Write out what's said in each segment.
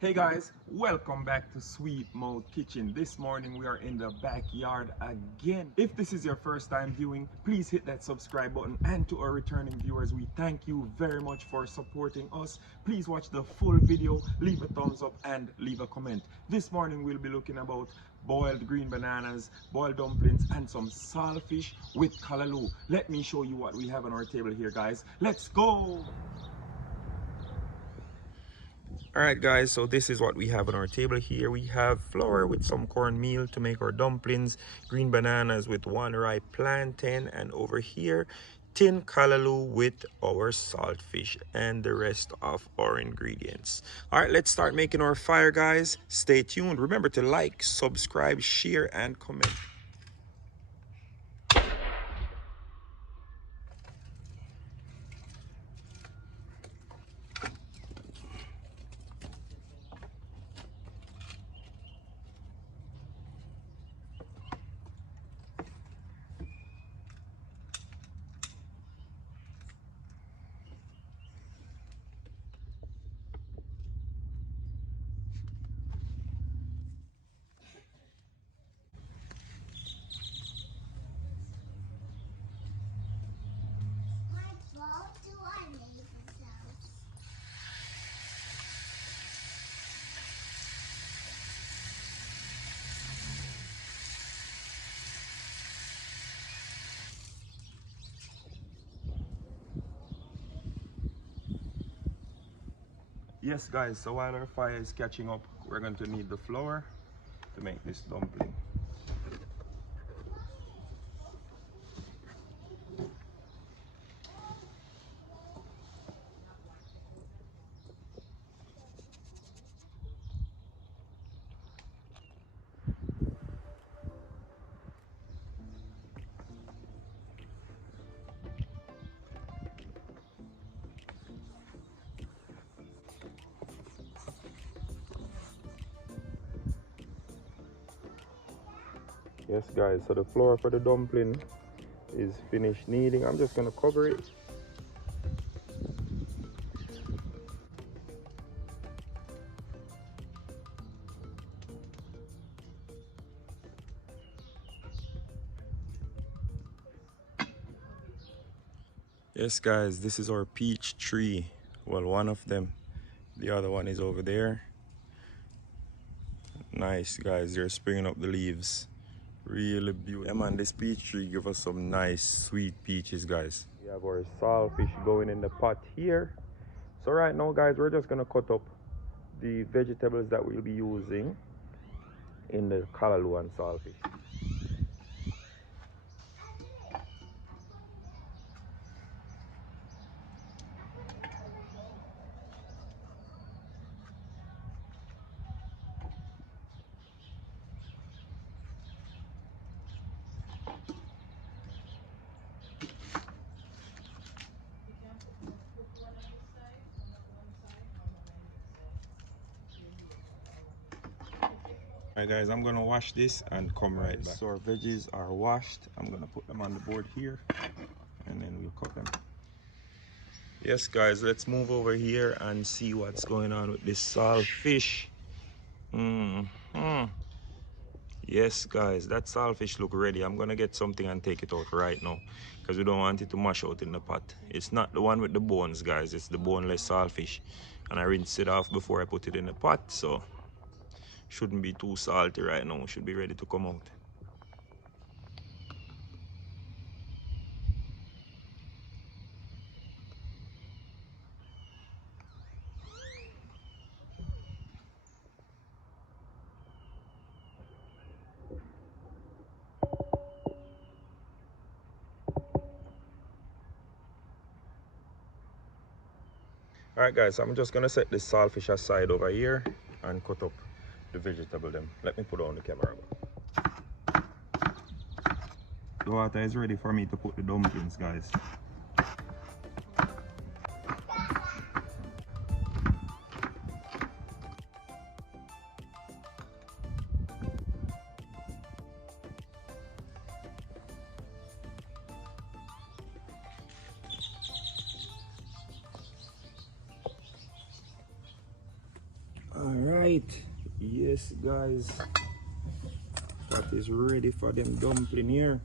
Hey guys, welcome back to Sweet Mouth Kitchen. This morning we are in the backyard again. If this is your first time viewing, please hit that subscribe button, and to our returning viewers, we thank you very much for supporting us. Please watch the full video, leave a thumbs up and leave a comment. This morning we'll be looking about boiled green bananas, boiled dumplings and some saltfish with callaloo. Let me show you what we have on our table here, guys. Let's go! Alright guys, so this is what we have on our table here. We have flour with some cornmeal to make our dumplings, green bananas with one ripe plantain, and over here tin callaloo with our saltfish and the rest of our ingredients. Alright, let's start making our fire, guys. Stay tuned. Remember to like, subscribe, share and comment. Yes guys, so while our fire is catching up, we're going to need the flour to make this dumpling. Yes guys, so the flour for the dumpling is finished kneading. I'm just gonna cover it. Yes guys, this is our peach tree. Well, one of them. The other one is over there. Nice guys, they're springing up the leaves. Really beautiful. Yeah man, this peach tree give us some nice sweet peaches, guys. We have our saltfish going in the pot here. So right now guys, we're just gonna cut up the vegetables that we'll be using in the callaloo and saltfish. Alright guys, I'm gonna wash this and come right back. So our veggies are washed. I'm gonna put them on the board here and then we'll cut them. Yes guys, let's move over here and see what's going on with this saltfish. Yes guys, that saltfish look ready. I'm gonna get something and take it out right now because we don't want it to mash out in the pot. It's not the one with the bones guys, it's the boneless saltfish, and I rinsed it off before I put it in the pot, so shouldn't be too salty right now. Should be ready to come out. Alright guys, I'm just gonna set this saltfish aside over here and cut up the vegetable them. Let me put on the camera. The water is ready for me to put the dumplings, guys. Alright. right, yes guys, that is ready for them dumpling here.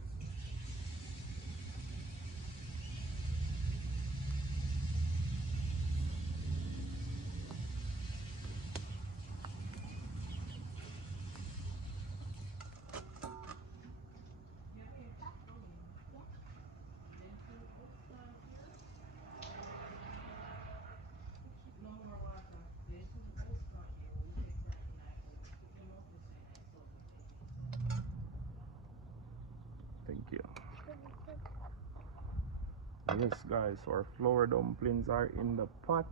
Thank you. Yes guys, our flour dumplings are in the pot.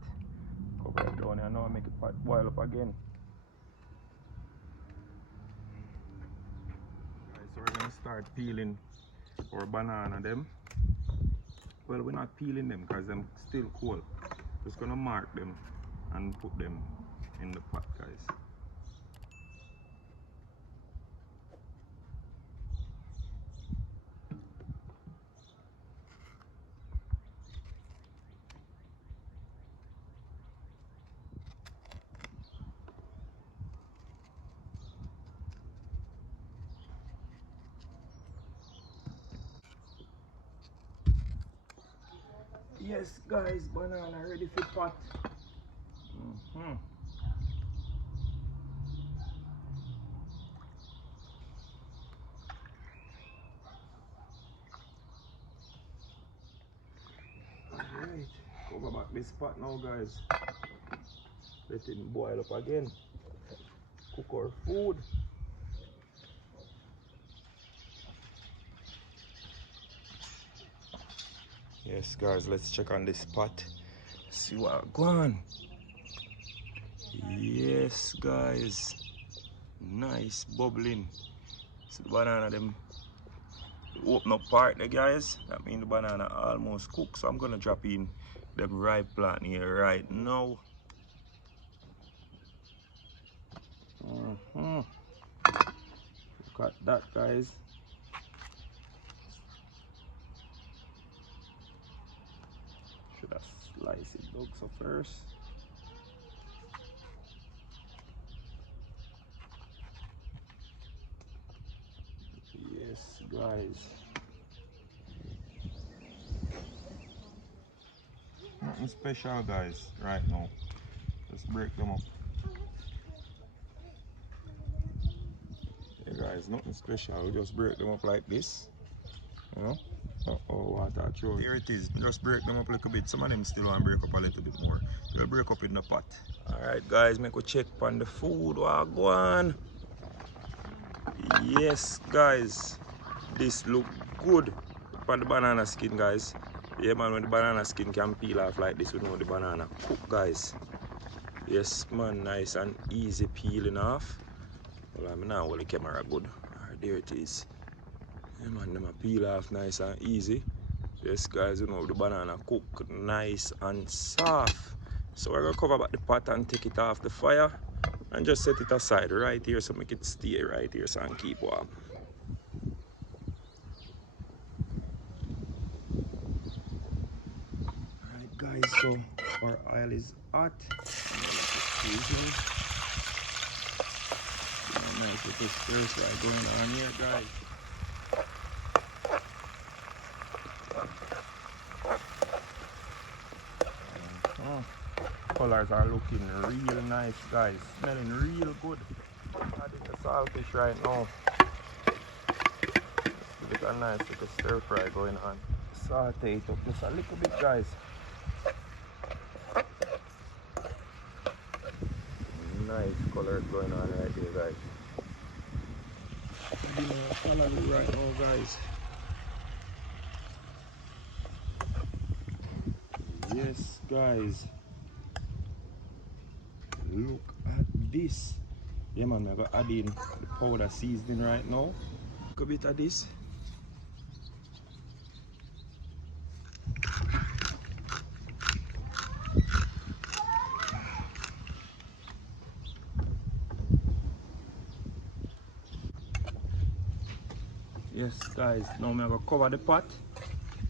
Cover it down and now make it pot boil up again. Guys, so we're gonna start peeling our banana them. Well, we're not peeling them because them still cold. Just gonna mark them and put them in the pot, guys. Yes guys, banana ready for pot. Alright, cover back this pot now guys. Let it boil up again. Cook our food. Yes guys, let's check on this pot. See what go on. Yes guys, nice bubbling. So the banana them open up part there guys. That means the banana almost cooked. So I'm gonna drop in them ripe plant here right now. Look at that guys. Should I slice it down so first? Yes guys. Nothing special guys right now. Just break them up. Yeah guys, nothing special. We just break them up like this. You know? Water throw. Here it is. Just break them up a little bit. Some of them still want to break up a little bit more. They'll break up in the pot. Alright guys, make a check on the food. What go on? Yes guys. This look good. On the banana skin guys. Yeah man, when the banana skin can peel off like this, we know the banana cook guys. Yes man, nice and easy peeling off. Well, I'm now hold the camera good. Alright, there it is. Yeah man, them a peel off nice and easy. Yes guys, you know the banana cook nice and soft. So we're gonna cover back the pot and take it off the fire and just set it aside right here so make it stay right here so I can keep warm. Alright guys, so our oil is hot. Nice little stir fry going on here guys. Colors are looking real nice guys, smelling real good. Adding the saltfish right now. Give it a nice little stir fry going on. Saute it up just a little bit guys. Nice colors going on right here guys. Adding our callaloo right now guys. Yes guys. Look at this. Yeah man, I'm gonna add in the powder seasoning right now. Look a bit of this. Yes guys, now I'm gonna cover the pot.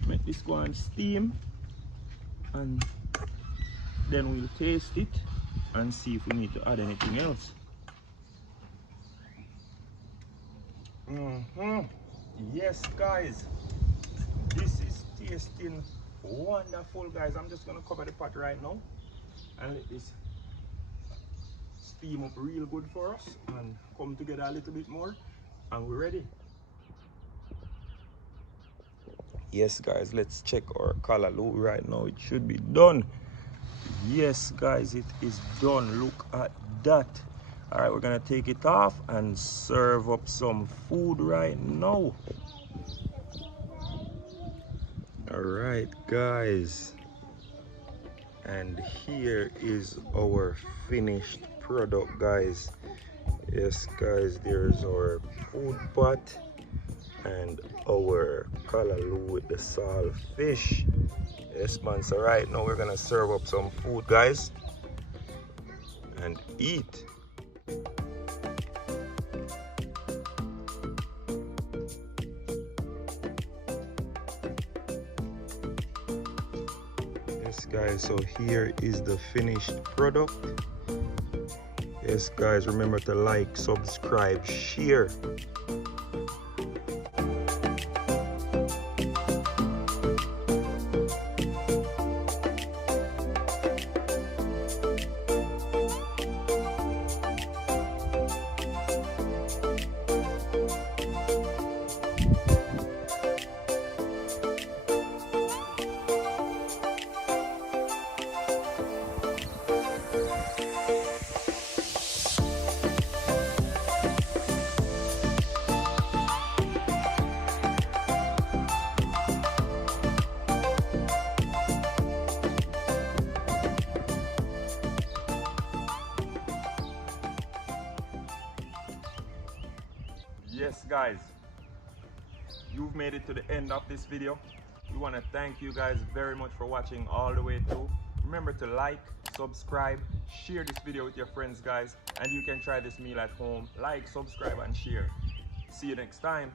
Make this go and steam. And then we'll taste it. and see if we need to add anything else. Yes, guys, this is tasting wonderful, guys. I'm just gonna cover the pot right now and let this steam up real good for us and come together a little bit more, and we're ready. Yes, guys, let's check our callaloo right now. It should be done. Yes, guys, it is done. Look at that. All right, we're gonna take it off and serve up some food right now. All right, guys, and here is our finished product, guys. Yes, guys, there's our food pot and our callaloo with the saltfish. Yes, man. So right now we're gonna serve up some food, guys, and eat. Yes, guys, so here is the finished product. Yes, guys, remember to like, subscribe, share. Yes, guys, you've made it to the end of this video. We want to thank you guys very much for watching all the way through. Remember to like, subscribe, share this video with your friends, guys, and you can try this meal at home. Like, subscribe, and share. See you next time.